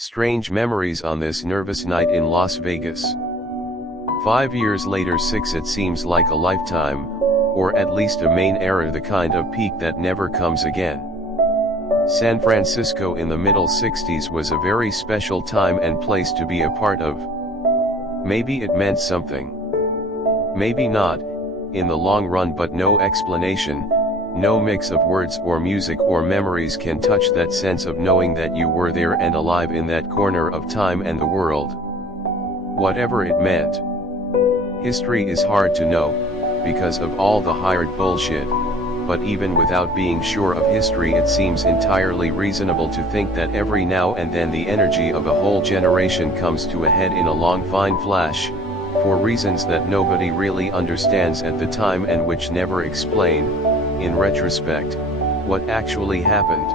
Strange memories on this nervous night in Las Vegas. 5 years later, 6, it seems like a lifetime, or at least a main era, the kind of peak that never comes again. San Francisco in the middle 60s was a very special time and place to be a part of. Maybe it meant something. Maybe not, in the long run, but no explanation, no mix of words or music or memories can touch that sense of knowing that you were there and alive in that corner of time and the world. Whatever it meant. History is hard to know, because of all the hired bullshit, but even without being sure of history, it seems entirely reasonable to think that every now and then the energy of a whole generation comes to a head in a long fine flash, for reasons that nobody really understands at the time and which never explain, in retrospect, what actually happened.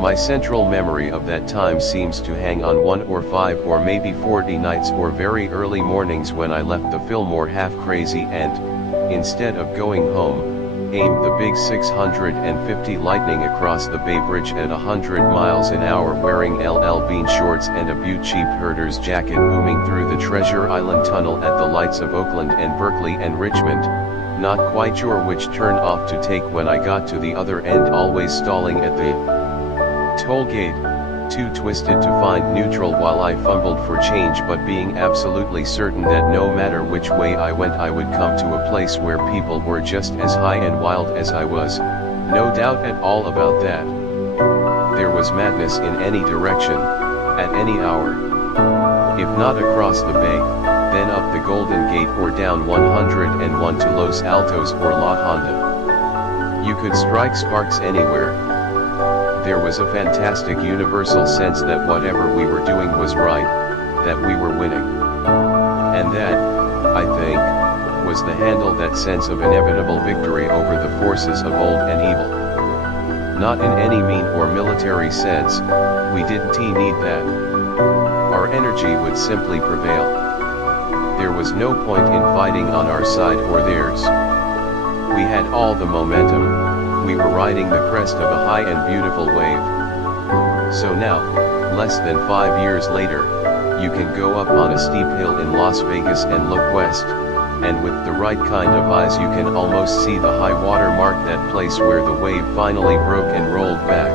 My central memory of that time seems to hang on 1 or 5 or maybe 40 nights or very early mornings when I left the Fillmore half crazy and, instead of going home, aimed the big 650 Lightning across the Bay Bridge at 100 miles an hour, wearing LL Bean shorts and a Butte cheap herder's jacket, booming through the Treasure Island Tunnel at the lights of Oakland and Berkeley and Richmond, not quite sure which turn off to take when I got to the other end, always stalling at the toll gate, too twisted to find neutral while I fumbled for change, but being absolutely certain that no matter which way I went I would come to a place where people were just as high and wild as I was, no doubt at all about that. There was madness in any direction, at any hour. If not across the bay, then up the Golden Gate or down 101 to Los Altos or La Honda. You could strike sparks anywhere. There was a fantastic universal sense that whatever we were doing was right, that we were winning. And that, I think, was the handle, that sense of inevitable victory over the forces of old and evil. Not in any mean or military sense, we didn't need that. Our energy would simply prevail. There was no point in fighting on our side or theirs. We had all the momentum. We were riding the crest of a high and beautiful wave. So now, less than 5 years later, you can go up on a steep hill in Las Vegas and look west, and with the right kind of eyes you can almost see the high water mark, that place where the wave finally broke and rolled back.